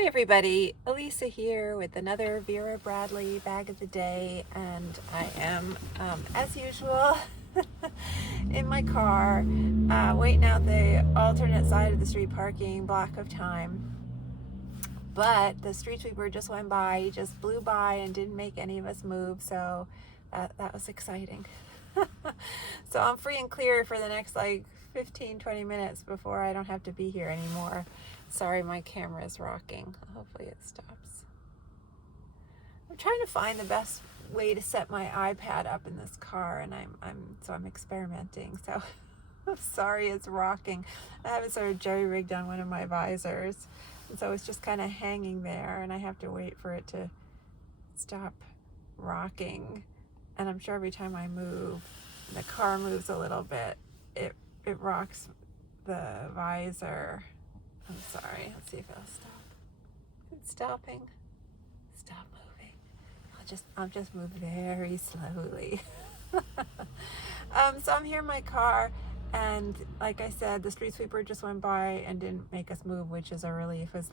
Hi everybody, Elisa here with another Vera Bradley bag of the day, and I am, as usual, in my car, waiting out the alternate side of the street parking block of time. But the street sweeper just went by, he just blew by and didn't make any of us move, so that was exciting. So I'm free and clear for the next like 15-20 minutes before I don't have to be here anymore. Sorry, my camera is rocking. Hopefully it stops. I'm trying to find the best way to set my iPad up in this car, and I'm experimenting. So I'm sorry it's rocking. I have it sort of jerry-rigged on one of my visors, and so it's just kind of hanging there, and I have to wait for it to stop rocking. And I'm sure every time I move, the car moves a little bit, it rocks the visor. I'm sorry. Let's see if it'll stop. It's stopping. Stop moving. I'll just move very slowly. So I'm here in my car, and like I said, the street sweeper just went by and didn't make us move, which is a relief. It was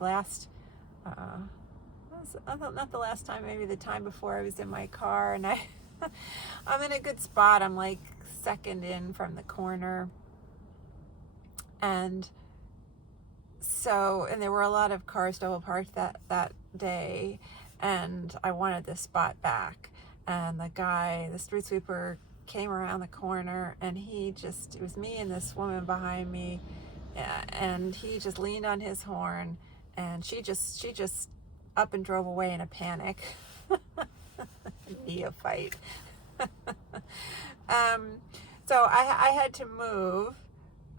not the last time, maybe the time before I was in my car, and I'm in a good spot. I'm like second in from the corner, and there were a lot of cars double parked that day, and I wanted this spot back. And the street sweeper, came around the corner, and it was me and this woman behind me, and he just leaned on his horn, and she just up and drove away in a panic. Neophyte. So I had to move.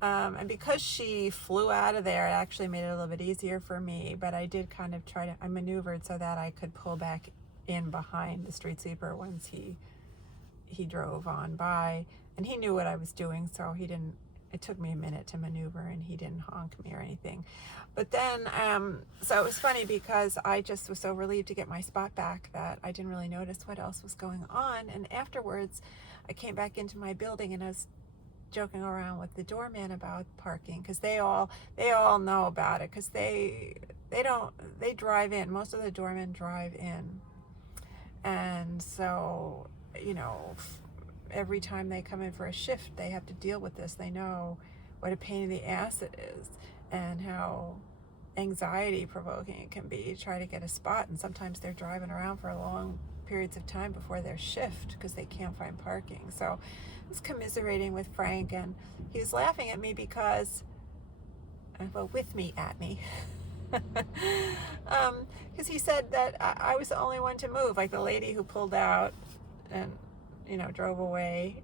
And because she flew out of there, it actually made it a little bit easier for me, but I did kind of I maneuvered so that I could pull back in behind the street sweeper once he drove on by, and he knew what I was doing, so it took me a minute to maneuver, and he didn't honk me or anything. But then, so it was funny because I just was so relieved to get my spot back that I didn't really notice what else was going on. And afterwards, I came back into my building, and I was joking around with the doorman about parking, because they all know about it, because they drive in. Most of the doormen drive in, and so every time they come in for a shift, they have to deal with this. They know what a pain in the ass it is, and how anxiety provoking it can be to try to get a spot. And sometimes they're driving around for long periods of time before their shift because they can't find parking. So I was commiserating with Frank, and he was laughing at me because, with me at me, because he said that I was the only one to move, like the lady who pulled out and drove away,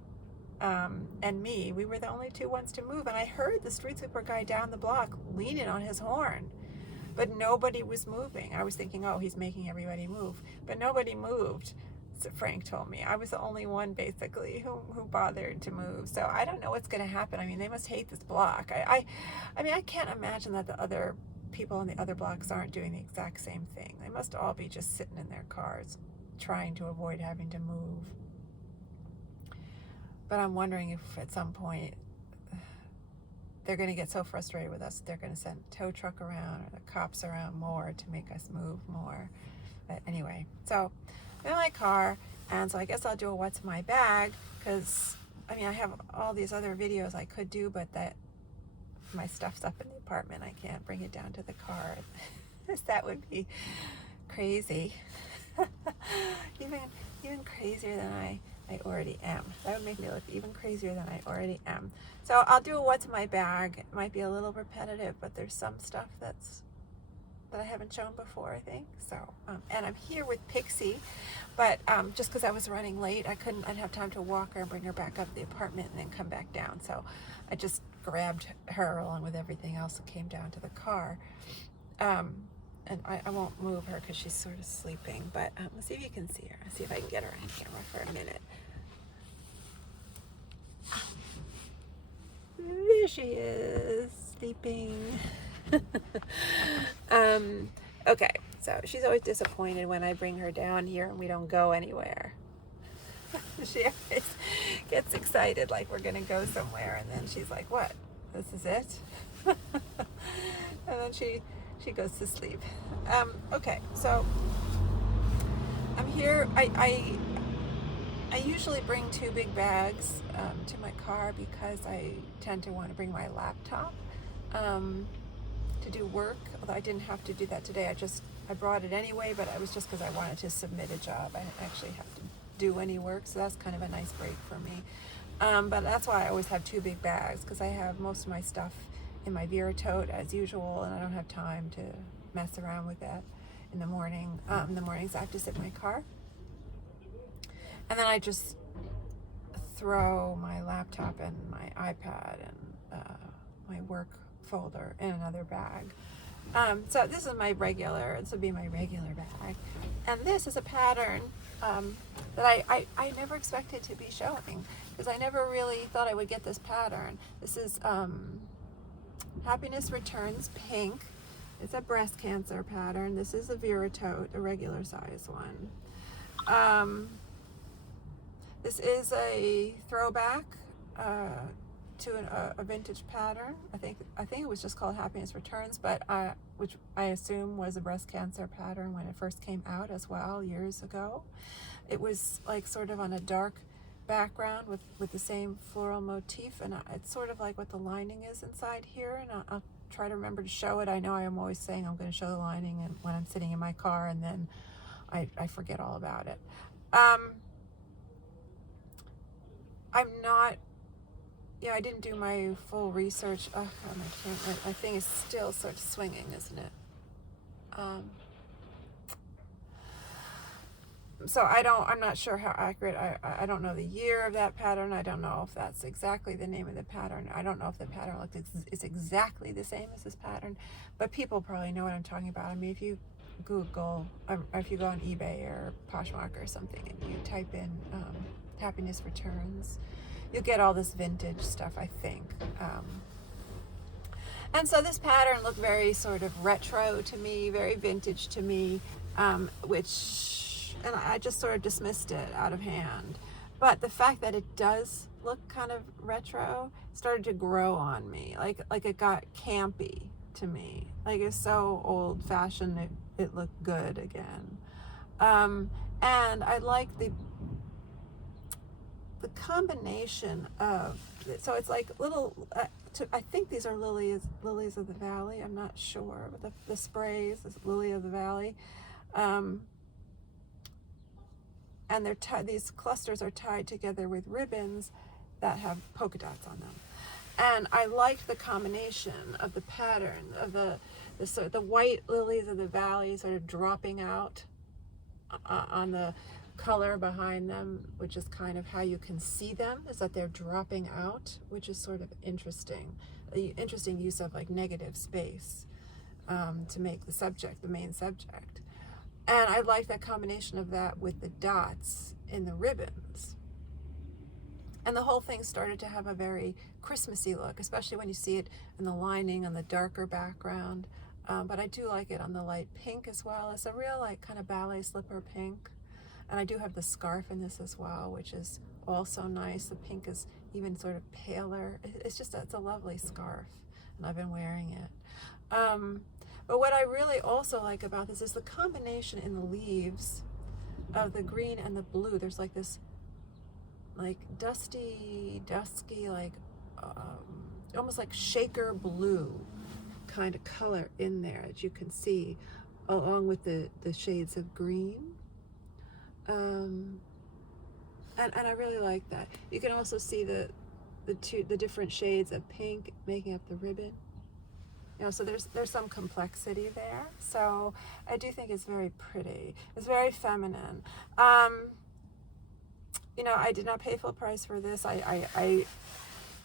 and me, we were the only two ones to move. And I heard the street sweeper guy down the block leaning on his horn, but nobody was moving. I was thinking, oh, he's making everybody move, but nobody moved. So Frank told me I was the only one basically who bothered to move. So I don't know what's going to happen. I mean, they must hate this block. I mean, I can't imagine that the other people in the other blocks aren't doing the exact same thing. They must all be just sitting in their cars trying to avoid having to move. But I'm wondering if at some point they're going to get so frustrated with us, they're going to send a tow truck around or the cops around more to make us move more. But anyway, so I'm in my car, and so I guess I'll do a what's in my bag, because I mean, I have all these other videos I could do, but my stuff's up in the apartment. I can't bring it down to the car. That would be crazy. even crazier than I already am. That would make me look even crazier than I already am. So I'll do a what's in my bag. It might be a little repetitive, but there's some stuff that I haven't shown before, I think. So, and I'm here with Pixie, but just because I was running late, I didn't have time to walk her and bring her back up to the apartment and then come back down. So I just grabbed her along with everything else that came down to the car. And I won't move her because she's sort of sleeping, but let's see if you can see her. Let's see if I can get her on camera for a minute. There she is, sleeping. Okay, so she's always disappointed when I bring her down here and we don't go anywhere. She always gets excited like we're gonna go somewhere, and then she's like, what, this is it? And then she She goes to sleep. Okay, so I'm here. I usually bring 2 big bags to my car because I tend to want to bring my laptop to do work. Although I didn't have to do that today. I brought it anyway, but it was just because I wanted to submit a job. I didn't actually have to do any work, so that's kind of a nice break for me. But that's why I always have 2 big bags, because I have most of my stuff in my Vera tote as usual, and I don't have time to mess around with that in the morning. In the mornings I have to sit in my car, and then I just throw my laptop and my iPad and my work folder in another bag. So this is my regular, this would be my regular bag. And this is a pattern that I never expected to be showing, because I never really thought I would get this pattern. This is Happiness Returns Pink. It's a breast cancer pattern. This is a Vera tote, a regular size one. This is a throwback to a vintage pattern. I think it was just called Happiness Returns, but which I assume was a breast cancer pattern when it first came out as well years ago. It was like sort of on a dark background with the same floral motif, and it's sort of like what the lining is inside here, and I'll try to remember to show it. I know I am always saying I'm going to show the lining and when I'm sitting in my car, and then I forget all about it. I'm not, I didn't do my full research. Oh God, my thing is still sort of swinging, isn't it? So I'm not sure how accurate. I don't know the year of that pattern. I don't know if that's exactly the name of the pattern. I don't know if the pattern is exactly the same as this pattern, but people probably know what I'm talking about. I mean, if you Google, or if you go on eBay or Poshmark or something and you type in Happiness Returns, you'll get all this vintage stuff, I think. And so this pattern looked very sort of retro to me, very vintage to me, and I just sort of dismissed it out of hand. But the fact that it does look kind of retro started to grow on me. Like it got campy to me. Like it's so old fashioned, it looked good again. And I like the combination of, so it's like little, I think these are lilies of the valley. I'm not sure, but the sprays is lily of the valley. And these clusters are tied together with ribbons that have polka dots on them. And I liked the combination of the pattern of the white lilies of the valley sort of dropping out on the color behind them, which is kind of how you can see them, is that they're dropping out, which is sort of interesting. The interesting use of like negative space to make the main subject. And I like that combination of that with the dots in the ribbons. And the whole thing started to have a very Christmassy look, especially when you see it in the lining on the darker background. But I do like it on the light pink as well. It's a real like kind of ballet slipper pink. And I do have the scarf in this as well, which is also nice. The pink is even sort of paler. It's a lovely scarf, and I've been wearing it. But what I really also like about this is the combination in the leaves of the green and the blue. There's like this like dusky, like almost like shaker blue kind of color in there that you can see, along with the shades of green. And I really like that. You can also see the different shades of pink making up the ribbon. So there's some complexity there. So I do think it's very pretty. It's very feminine. I did not pay full price for this.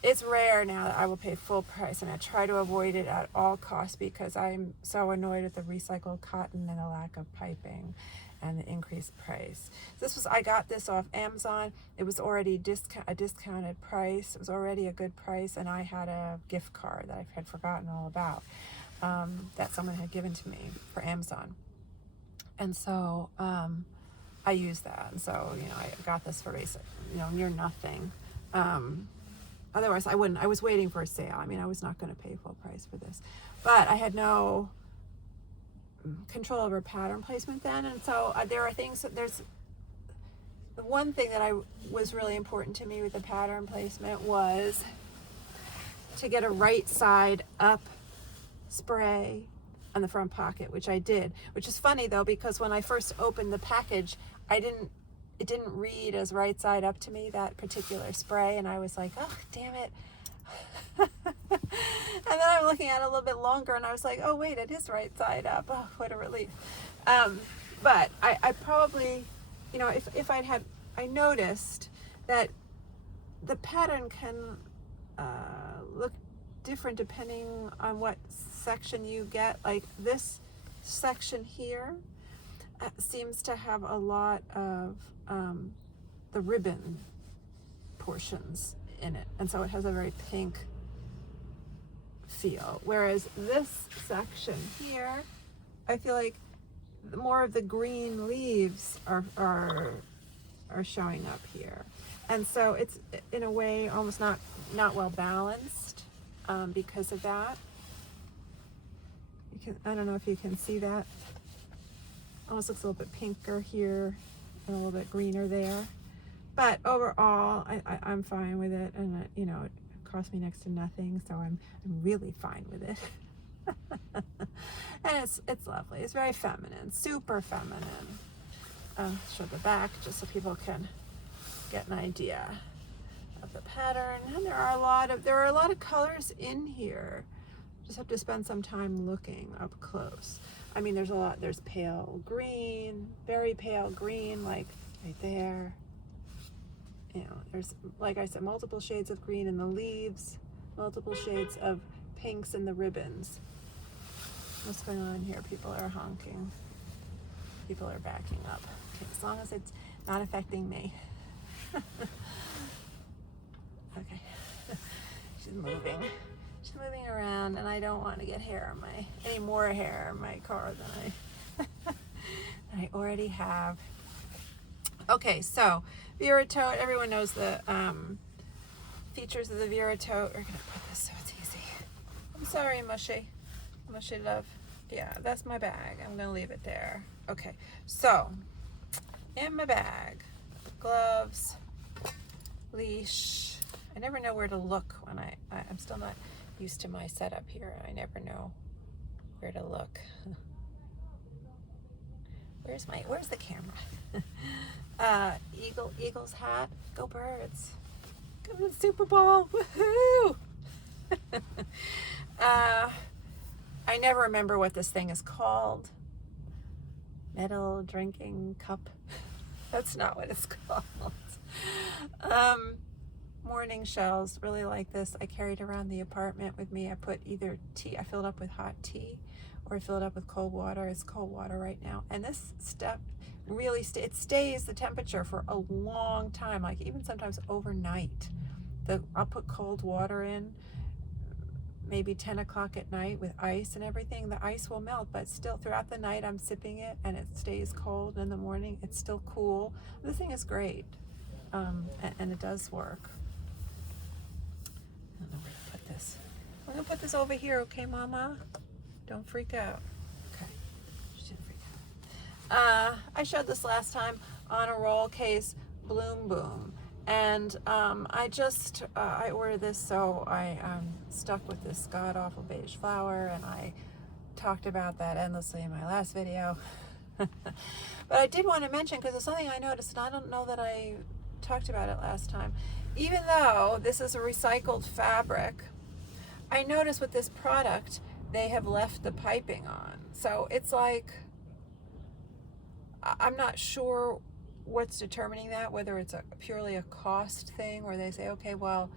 It's rare now that I will pay full price, and I try to avoid it at all costs because I'm so annoyed at the recycled cotton and the lack of piping and the increased price. I got this off Amazon. It was already a discounted price. It was already a good price, and I had a gift card that I had forgotten all about that someone had given to me for Amazon. And so I used that. And so, I got this for basic, near nothing. Otherwise I wouldn't. I was waiting for a sale. I mean, I was not going to pay full price for this, but I had no control over pattern placement then. And so there are things that there's the one thing that was really important to me with the pattern placement was to get a right side up spray on the front pocket, which I did, which is funny though, because when I first opened the package, it didn't read as right side up to me, that particular spray. And I was like, oh, damn it. And then I'm looking at it a little bit longer and I was like, oh wait, it is right side up. Oh, what a relief. But I probably, you know, if I noticed that the pattern can look different depending on what section you get. Like this section here seems to have a lot of the ribbon portions in it, and so it has a very pink feel, whereas this section here, I feel like more of the green leaves are showing up here, and so it's in a way almost not well balanced because of that. I don't know if you can see that. Almost looks a little bit pinker here and a little bit greener there, but overall I'm fine with it, and you know, it cost me next to nothing, so I'm really fine with it. And it's lovely. It's very feminine, super feminine. Show the back just so people can get an idea of the pattern. And there are a lot of colors in here. Just have to spend some time looking up close. I mean, there's pale green, very pale green, like right there. You know, there's, like I said, multiple shades of green in the leaves, multiple shades of pinks in the ribbons. What's going on here? People are honking. People are backing up. Okay, as long as it's not affecting me. Okay. She's moving. She's moving around, and I don't want to get any more hair in my car than I already have. Okay, so Vera Tote. Everyone knows the features of the Vera Tote. We're gonna put this so it's easy. I'm sorry, Mushy love. Yeah, that's my bag. I'm gonna leave it there. Okay, so in my bag, gloves, leash. I never know where to look when I'm still not used to my setup here. I never know where to look. Where's the camera? Eagles hat. Go Birds. Go to the Super Bowl. Woohoo! I never remember what this thing is called. Metal drinking cup. That's not what it's called. Morning shells, really like this. I carry it around the apartment with me. I put either tea, I fill it up with hot tea, or I fill it up with cold water. It's cold water right now. And this stuff really it stays the temperature for a long time, like even sometimes overnight. I'll put cold water in, maybe 10 o'clock at night with ice and everything. The ice will melt, but still throughout the night I'm sipping it and it stays cold. In the morning it's still cool. This thing is great, and it does work. I don't know where to put this. I'm gonna put this over here, okay, Mama? Don't freak out. Okay, she didn't freak out. I showed this last time on a roll case, Bloom Boom. And I ordered this, so I stuck with this god-awful beige flower, and I talked about that endlessly in my last video. But I did want to mention, because it's something I noticed, and I don't know that I talked about it last time. Even though this is a recycled fabric, I noticed with this product, they have left the piping on. So it's like, I'm not sure what's determining that, whether it's purely a cost thing where they say, okay, well,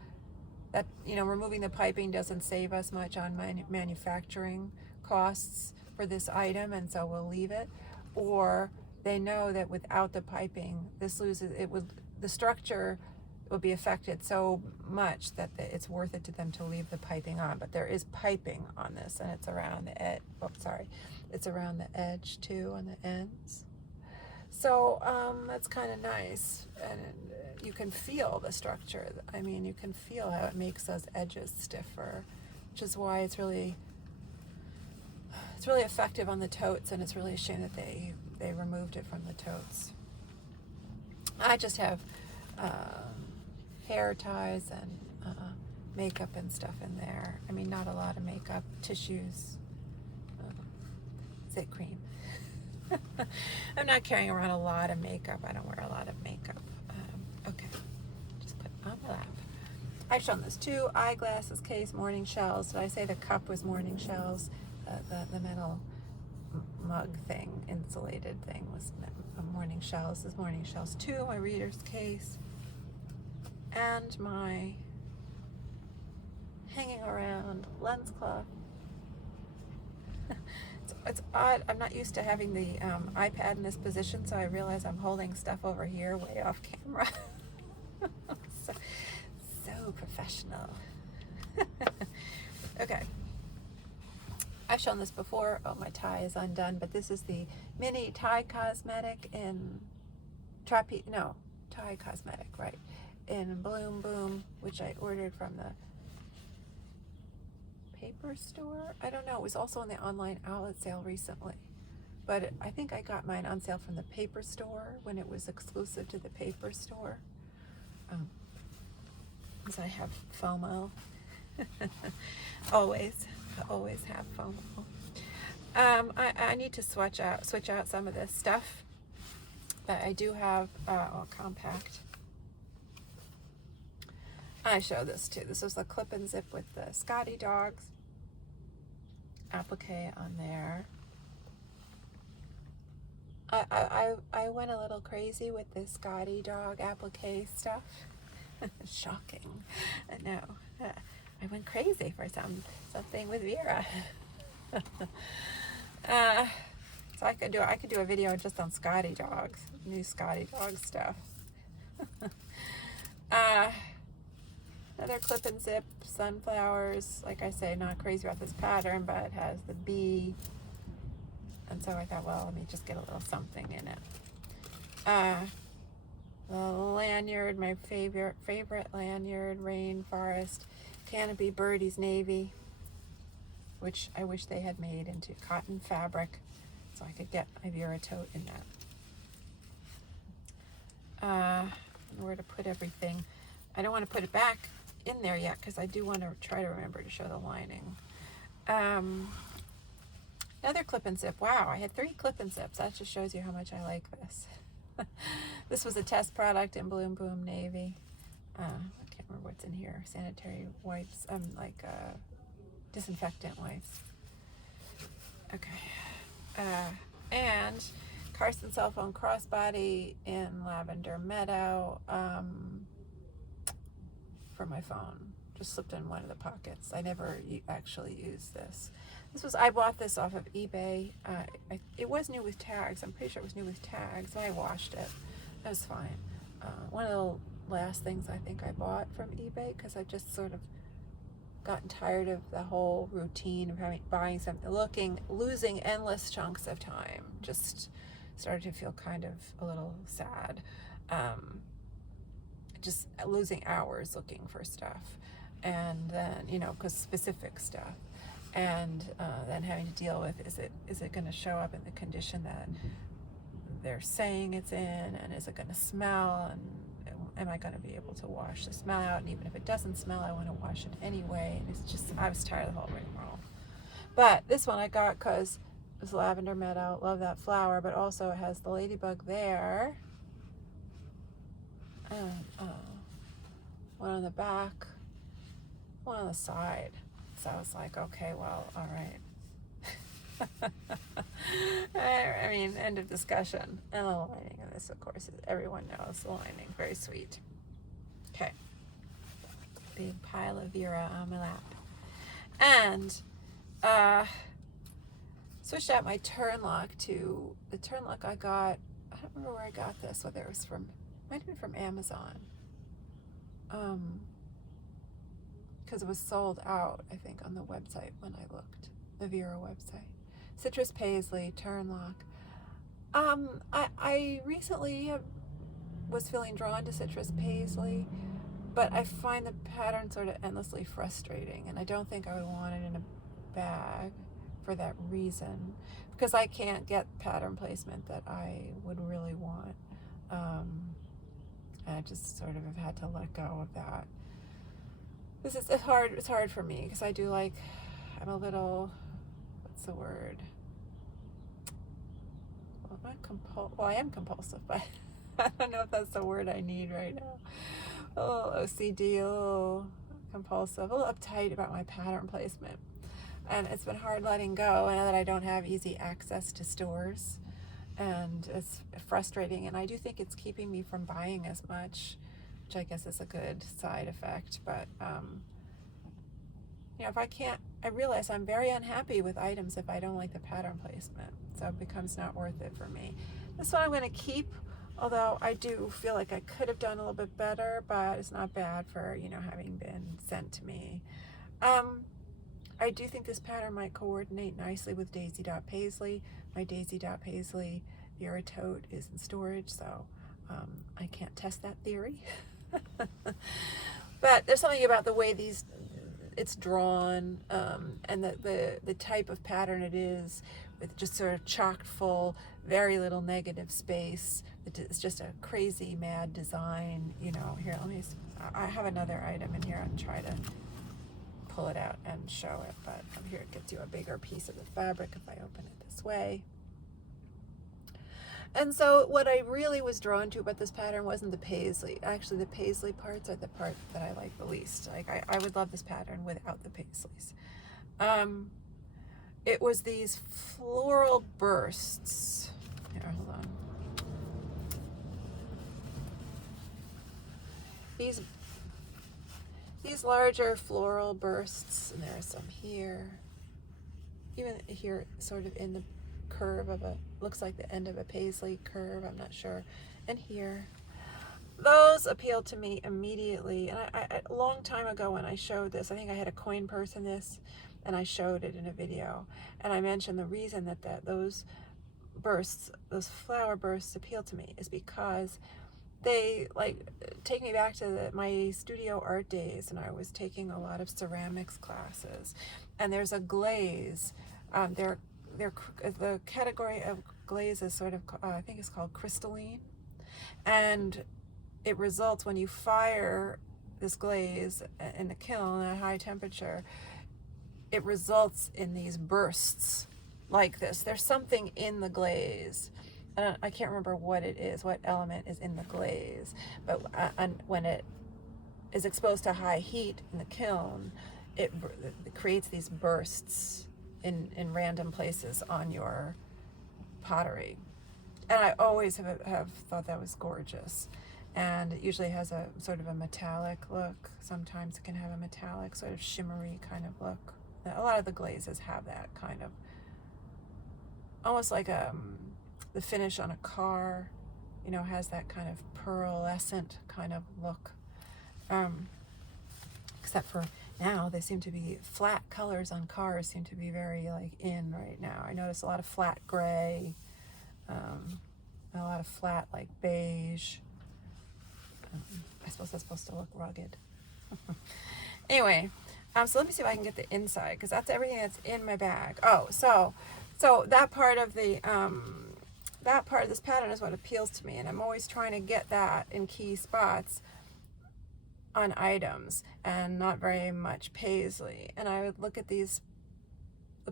that, you know, removing the piping doesn't save us much on manufacturing costs for this item, and so we'll leave it, or they know that without the piping, the structure will be affected so much that it's worth it to them to leave the piping on. But there is piping on this, and it's around the edge. Oh, sorry, it's around the edge too, on the ends. So that's kind of nice, and you can feel the structure. I mean, you can feel how it makes those edges stiffer, which is why it's really It's really effective on the totes, and it's really a shame that they removed it from the totes. I just have hair ties and makeup and stuff in there. I mean, not a lot of makeup, tissues, zit cream. I'm not carrying around a lot of makeup. I don't wear a lot of makeup. Okay, just put it on my lap. I've shown this too. Eyeglasses case, morning shells. Did I say the cup was morning shells? The metal mug thing, insulated thing, was morning shells. This is morning shells too. My reader's case and my hanging around lens cloth. It's odd. I'm not used to having the iPad in this position, so I realize I'm holding stuff over here way off camera. so professional. Okay. I've shown this before. Oh, my tie is undone, but this is the mini tie cosmetic in tie cosmetic, right, in Bloom Boom, which I ordered from the paper store. I don't know. It was also on the online outlet sale recently, but I think I got mine on sale from the paper store when it was exclusive to the paper store. Because I have FOMO. always have FOMO. I need to switch out some of this stuff, but I do have compact. I show this too. This was the clip and zip with the Scotty dogs applique on there. I went a little crazy with this Scotty dog applique stuff. Shocking. No, I went crazy for something with Vera. So I could do a video just on Scotty dogs, new Scotty dog stuff. Another clip and zip, sunflowers. Like I say, not crazy about this pattern, but it has the bee. And so I thought, well, let me just get a little something in it. The lanyard, my favorite lanyard, rainforest, canopy, birdies, navy, which I wish they had made into cotton fabric so I could get my Vera tote in that. Where to put everything. I don't want to put it back in there yet because I do want to try to remember to show the lining. Another clip and zip. Wow, I had 3 clip and zips. That just shows you how much I like this. This was a test product in Bloom Boom Navy. I can't remember what's in here. Sanitary wipes. Disinfectant wipes. Okay. And Carson cell phone crossbody in Lavender Meadow for my phone. Just slipped in one of the pockets. I never actually used this. I bought this off of eBay. It was new with tags. I'm pretty sure it was new with tags. So I washed it. It was fine. One of the last things I think I bought from eBay because I just sort of gotten tired of the whole routine of buying something, losing endless chunks of time. Just started to feel kind of a little sad. Just losing hours looking for stuff. And then, because specific stuff. And then having to deal with, is it going to show up in the condition that they're saying it's in, and is it going to smell, and am I going to be able to wash the smell out? And even if it doesn't smell, I want to wash it anyway. And it's just, I was tired of the whole rigmarole. But this one I got because it's Lavender Meadow. Love that flower, but also it has the ladybug there. And one on the back, one on the side. So I was like, okay, well, all right. I mean, end of discussion. And the lining of this, of course, everyone knows the lining. Very sweet. Okay. Big pile of Vera on my lap. And switched out my turn lock to the turn lock I got. I don't remember where I got this, whether it was might have been from Amazon. Because it was sold out, I think, on the website when I looked, the Vera website. Citrus Paisley, turn lock. I recently was feeling drawn to Citrus Paisley, but I find the pattern sort of endlessly frustrating, and I don't think I would want it in a bag. for that reason, because I can't get pattern placement that I would really want. I just sort of have had to let go of that. It's hard for me because I do like, I'm a little, what's the word? Well, I am compulsive, but I don't know if that's the word I need right now. A little OCD, a little compulsive, a little uptight about my pattern placement. And it's been hard letting go now that I don't have easy access to stores. And it's frustrating, and I do think it's keeping me from buying as much, which I guess is a good side effect. But if I can't, I realize I'm very unhappy with items if I don't like the pattern placement, so it becomes not worth it for me. This one I'm going to keep, although I do feel like I could have done a little bit better, but it's not bad for having been sent to me. I do think this pattern might coordinate nicely with Daisy Dot Paisley. My Daisy Dot Paisley Vera Tote is in storage, so I can't test that theory. But there's something about the way it's drawn, and the type of pattern it is, with just sort of chock full, very little negative space. It's just a crazy, mad design. Here, I have another item in here. I'll try to pull it out and show it, but here it gets you a bigger piece of the fabric if I open it this way. And so what I really was drawn to about this pattern wasn't the paisley. Actually, the paisley parts are the part that I like the least. Like I would love this pattern without the paisleys. It was these floral bursts. Here, hold on. These larger floral bursts, and there are some here. Even here, sort of in the curve of looks like the end of a paisley curve, I'm not sure. And here. Those appealed to me immediately. And a long time ago when I showed this, I think I had a coin purse in this, and I showed it in a video. And I mentioned the reason that those bursts, those flower bursts appeal to me is because they take me back to my studio art days, and I was taking a lot of ceramics classes, and there's a glaze. The category of glaze is sort of, I think it's called crystalline, and it results when you fire this glaze in the kiln at high temperature. It results in these bursts like this. There's something in the glaze. I can't remember what it is, what element is in the glaze, but when it is exposed to high heat in the kiln, it creates these bursts in random places on your pottery. And I always have thought that was gorgeous. And it usually has a sort of a metallic look. Sometimes it can have a metallic, sort of shimmery kind of look. A lot of the glazes have that kind of, almost like the finish on a car, has that kind of pearlescent kind of look. Except for now, they seem to be flat colors on cars seem to be very in right now. I notice a lot of flat gray, and a lot of flat beige. I suppose that's supposed to look rugged. Anyway, so let me see if I can get the inside, because that's everything that's in my bag. Oh, so that part of this pattern is what appeals to me, and I'm always trying to get that in key spots on items, and not very much paisley. And I would look at the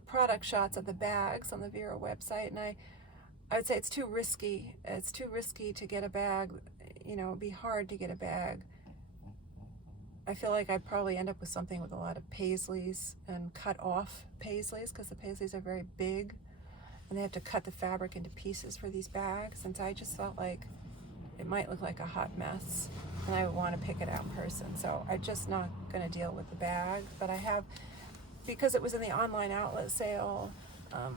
product shots of the bags on the Vera website, and I would say it's too risky. It's too risky to get a bag. It'd be hard to get a bag. I feel like I'd probably end up with something with a lot of paisleys and cut off paisleys, because the paisleys are very big, and they have to cut the fabric into pieces for these bags. And so I just felt like it might look like a hot mess, and I would want to pick it out in person. So I'm just not going to deal with the bag. But I have, because it was in the online outlet sale,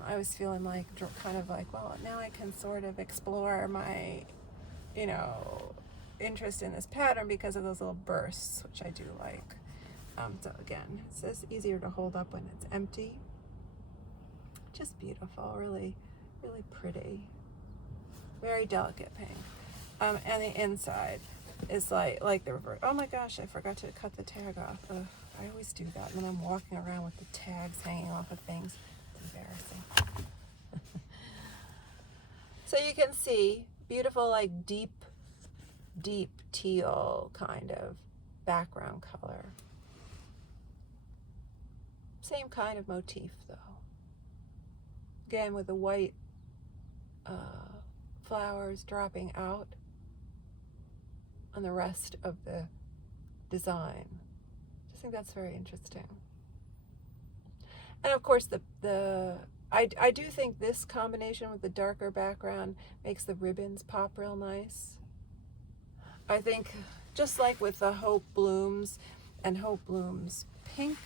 I was feeling well, now I can sort of explore my, interest in this pattern because of those little bursts, which I do like. So again, it's just easier to hold up when it's empty. Just beautiful, really, really pretty. Very delicate pink. And the inside is like the reverse. Oh my gosh, I forgot to cut the tag off. I always do that, and then I'm walking around with the tags hanging off of things. embarrassing. So you can see beautiful, like deep teal kind of background color. Same kind of motif though. Again with the white flowers dropping out on the rest of the design. I just think that's very interesting. And of course I do think this combination with the darker background makes the ribbons pop real nice. I think just like with the Hope Blooms and Hope Blooms pink,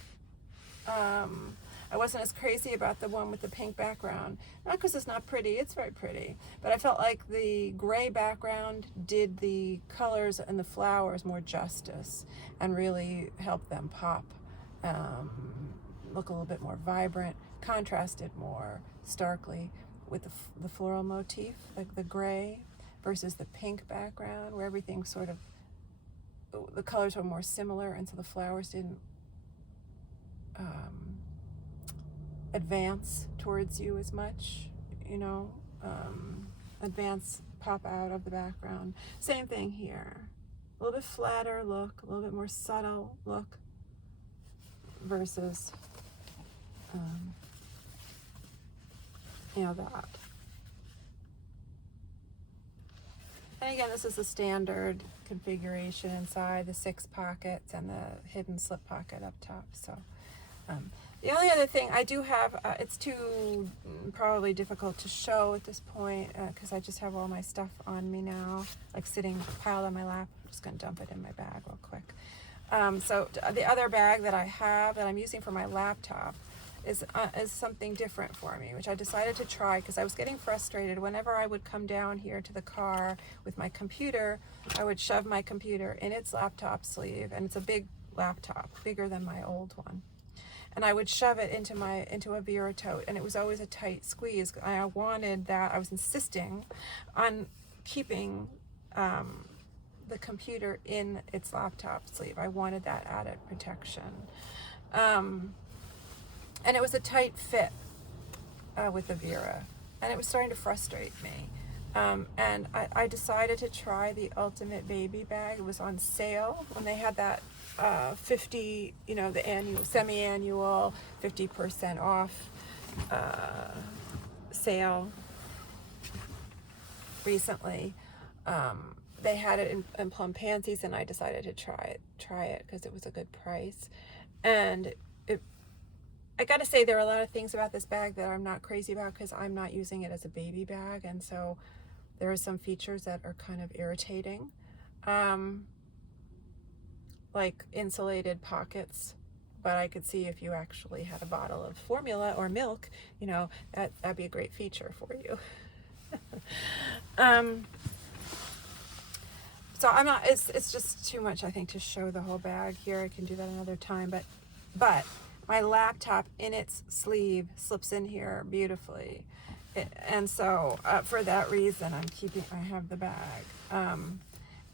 I wasn't as crazy about the one with the pink background. Not because it's not pretty, it's very pretty, but I felt like the gray background did the colors and the flowers more justice and really helped them pop, look a little bit more vibrant, contrasted more starkly with the floral motif, like the gray versus the pink background where everything sort of, the colors were more similar and so the flowers didn't advance towards you as much, you know, pop out of the background. Same thing here. A little bit flatter look, a little bit more subtle look versus, you know, that. And again, this is the standard configuration inside, the 6 pockets and the hidden slip pocket up top. So the only other thing I do have, it's too probably difficult to show at this point because I just have all my stuff on me now, like sitting piled on my lap. I'm just going to dump it in my bag real quick. So the other bag that I have that I'm using for my laptop is something different for me, which I decided to try because I was getting frustrated. Whenever I would come down here to the car with my computer, I would shove my computer in its laptop sleeve, and it's a big laptop, bigger than my old one. And I would shove it into a Vera tote, and it was always a tight squeeze. I wanted that. I was insisting on keeping the computer in its laptop sleeve. I wanted that added protection. And it was a tight fit with the Vera, and it was starting to frustrate me. And I decided to try the Ultimate Baby Bag. It was on sale when they had that 50, you know, the annual, semi-annual 50% off sale recently. They had it in plum pansies, and I decided to try it because it was a good price. And I gotta say, there are a lot of things about this bag that I'm not crazy about because I'm not using it as a baby bag, and so there are some features that are kind of irritating, like insulated pockets. But I could see if you actually had a bottle of formula or milk, you know, that'd be a great feature for you. So I'm not, it's just too much, I think, to show the whole bag here. I can do that another time, but my laptop in its sleeve slips in here beautifully. And so for that reason, I have the bag.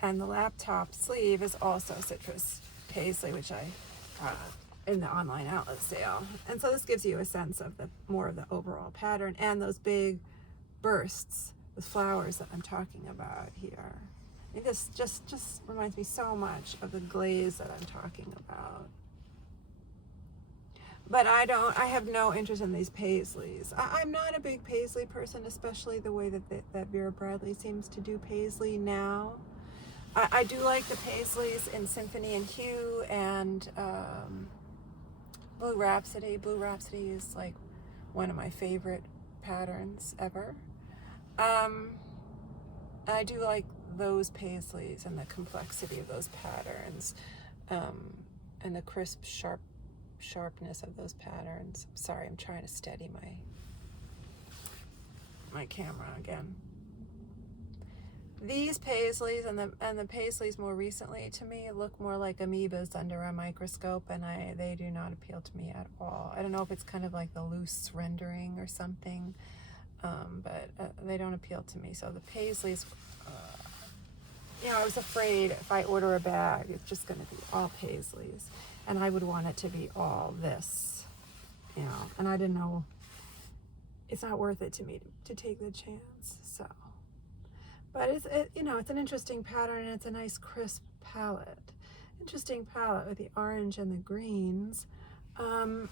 And the laptop sleeve is also citrus paisley, which I got in the online outlet sale. And so this gives you a sense of more of the overall pattern and those big bursts with flowers that I'm talking about here. I think this just reminds me so much of the glaze that I'm talking about. But I have no interest in these paisleys. I'm not a big paisley person, especially the way that Vera Bradley seems to do paisley now. I do like the paisleys in Symphony and Hue and Blue Rhapsody. Blue Rhapsody is like one of my favorite patterns ever. I do like those paisleys and the complexity of those patterns, and the crisp, sharpness of those patterns. Sorry, I'm trying to steady my camera again. These paisleys and the paisleys more recently to me look more like amoebas under a microscope, and they do not appeal to me at all. I don't know if it's kind of like the loose rendering or something, but they don't appeal to me. So the paisleys, you know, I was afraid if I order a bag, it's just going to be all paisleys, and I would want it to be all this, you know, and I didn't know it's not worth it to me to take the chance. So, but it's an interesting pattern, and it's a nice crisp palette. Interesting palette with the orange and the greens. I'm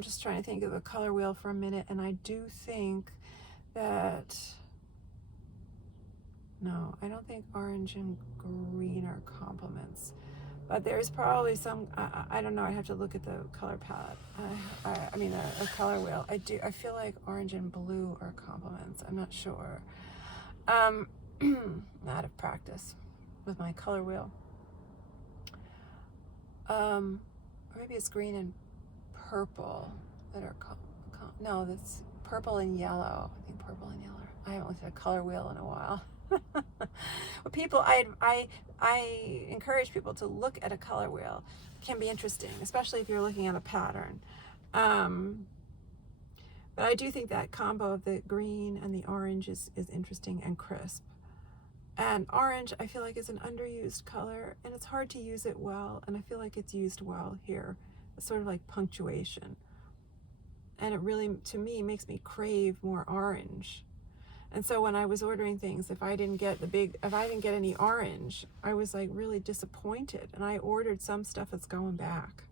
just trying to think of a color wheel for a minute, and I do think that, no, I don't think orange and green are complements, but there's probably some, I don't know, I have to look at the color palette. I mean a color wheel. I feel like orange and blue are complements. I'm not sure. I'm out of practice with my color wheel. Or maybe it's green and purple that are no, that's purple and yellow. I think purple and yellow. I haven't looked at a color wheel in a while. Well, people, I encourage people to look at a color wheel. It can be interesting, especially if you're looking at a pattern. But I do think that combo of the green and the orange is interesting and crisp. And orange, I feel like, is an underused color, and it's hard to use it well, and I feel like it's used well here. It's sort of like punctuation. And it really, to me, makes me crave more orange. And so when I was ordering things, if I didn't get any orange, I was like really disappointed. And I ordered some stuff that's going back.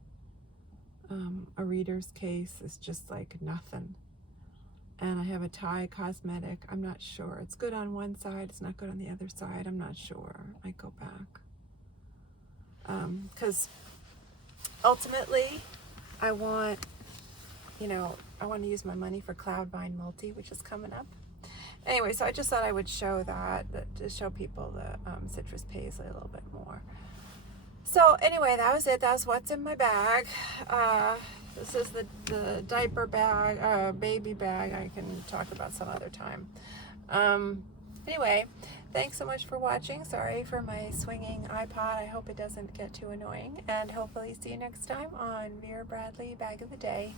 A reader's case is just like nothing. And I have a Thai cosmetic. I'm not sure. It's good on one side. It's not good on the other side. I'm not sure. I might go back. Because ultimately, I want to use my money for Cloudvine Multi, which is coming up. Anyway, so I just thought I would show that to show people the citrus paisley a little bit more. So anyway, that was it. That's what's in my bag. This is the diaper bag, baby bag. I can talk about some other time. Anyway, thanks so much for watching. Sorry for my swinging iPod. I hope it doesn't get too annoying. And hopefully see you next time on Vera Bradley Bag of the Day.